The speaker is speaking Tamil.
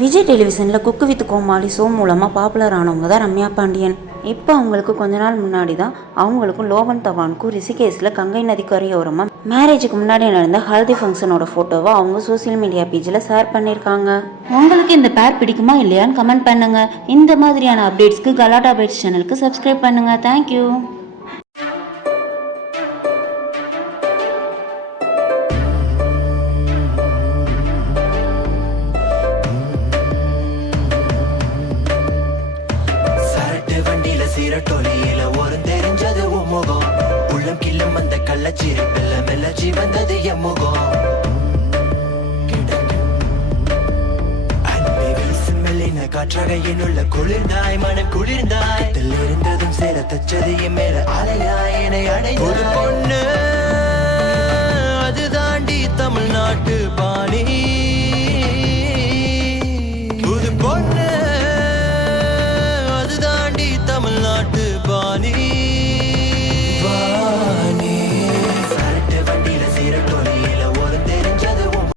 விஜய் டெலிவிஷனில் குக்கு வித் கோமாளி ஷோ மூலமாக பாப்புலர் ஆனவங்க தான் ரம்யா பாண்டியன். இப்போ அவங்களுக்கு கொஞ்ச நாள் முன்னாடி தான் அவங்களுக்கும் லோகன் தவானுக்கும் ரிஷிகேஷில் கங்கை நதி கரையோரமாக மேரேஜுக்கு முன்னாடி நடந்த ஹல்தி ஃபங்க்ஷனோட ஃபோட்டோவை அவங்க சோசியல் மீடியா பேஜில் ஷேர் பண்ணியிருக்காங்க. உங்களுக்கு இந்த பேர் பிடிக்குமா இல்லையான்னு கமெண்ட் பண்ணுங்க. இந்த மாதிரியான அப்டேட்ஸ்க்கு கலாட்டா அப்டேட்ஸ் சேனலுக்கு சப்ஸ்கிரைப் பண்ணுங்க. தேங்க்யூ. சீரட்டொலியில ஒரு தெரிஞ்சது உமுகம் உள்ளம் கிள்ளும் அந்த கள்ளச்சிரிப்பில் மெல்லச்சி வந்தது எம்முகம் அன்பை வீசும் மெல்லின காற்றகையின் உள்ள குளிர்ந்தாய் மனம் குளிர்ந்தாய் இருந்ததும் சேர தச்சதையும் மேல அலையாய் என்னை அடை ஒரு பொண்ணு அது தாண்டி தமிழ்நாட்டு பாணி